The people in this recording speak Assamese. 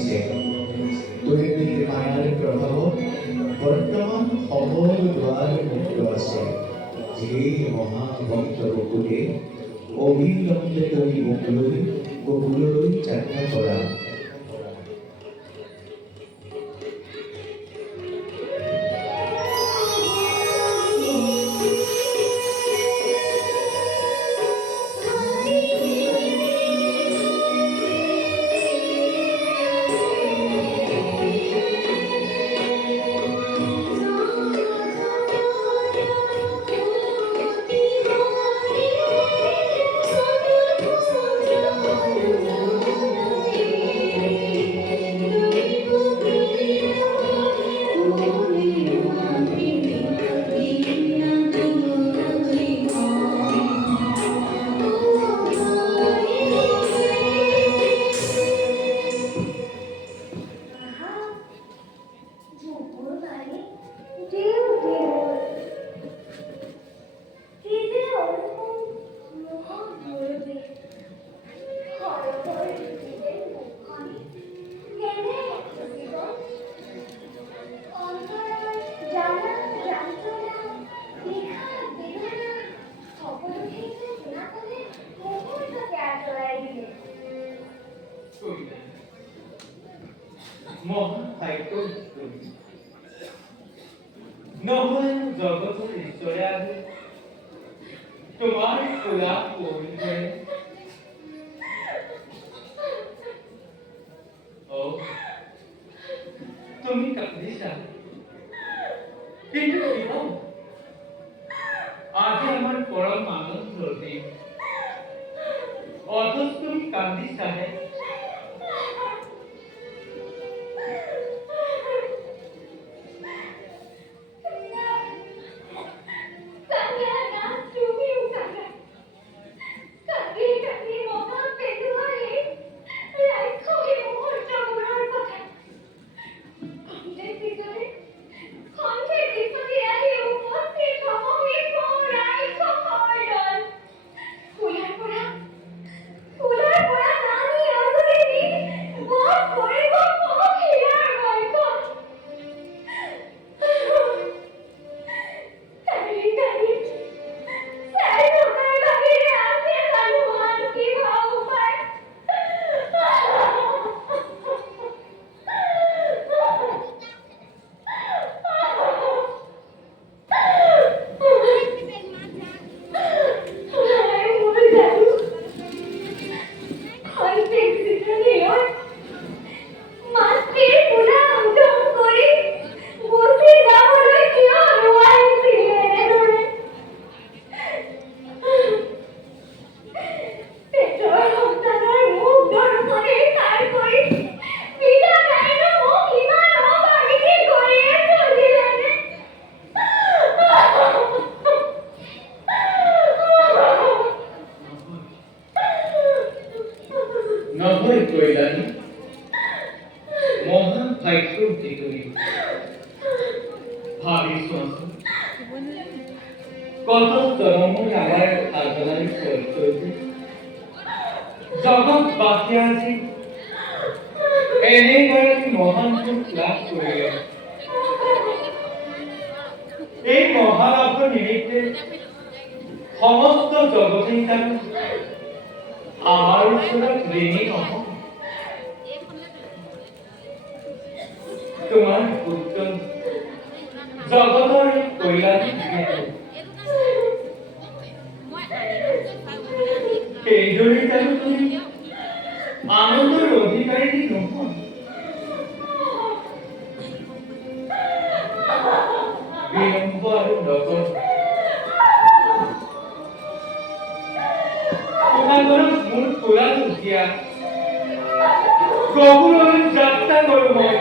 কৰিছে। দৈনিক মায়াৰ প্ৰভাৱত বৰ্তমান সকলো দুৱাৰ মুক্ত আছে। হে মহাভক্ত গকুলে, অবিলম্বে তুমি গকুললৈ যাত্ৰা কৰা। নহয় জগতৰ ঈশ্বৰে আজি তোমাৰ কোলা পৰিছে। তুমি কান্দিছা, কিন্তু কিয়? আজি আমাৰ পৰম আনন্দৰ দিন, অথচ তুমি কান্দিছাহে। নহয় কৈলানী, মহাভাগ্যৰ যিকোনি ভাবিছোৱাচোন, কত জনমলৈ আমাৰ সাধনাৰ পৰিচয় জগত বাসী আজি এনেগৰাকী মহান সুখ লাভ কৰিলে। এই মহালাভৰ নিমিত্তে সমস্ত জগতেই জানো আমাৰ ওচৰত ঋণী নহয়। তোমাৰ পুত্ৰ জগতৰ কৈলানী সেইদৰে জানো তুমি আনন্দৰ অধিকাৰী নহয়। বিলম্ব আৰু নকৰ তোমালোক মোৰ কোলাত উঠিয়া গকুললৈ যাত্ৰা কৰোঁ মই।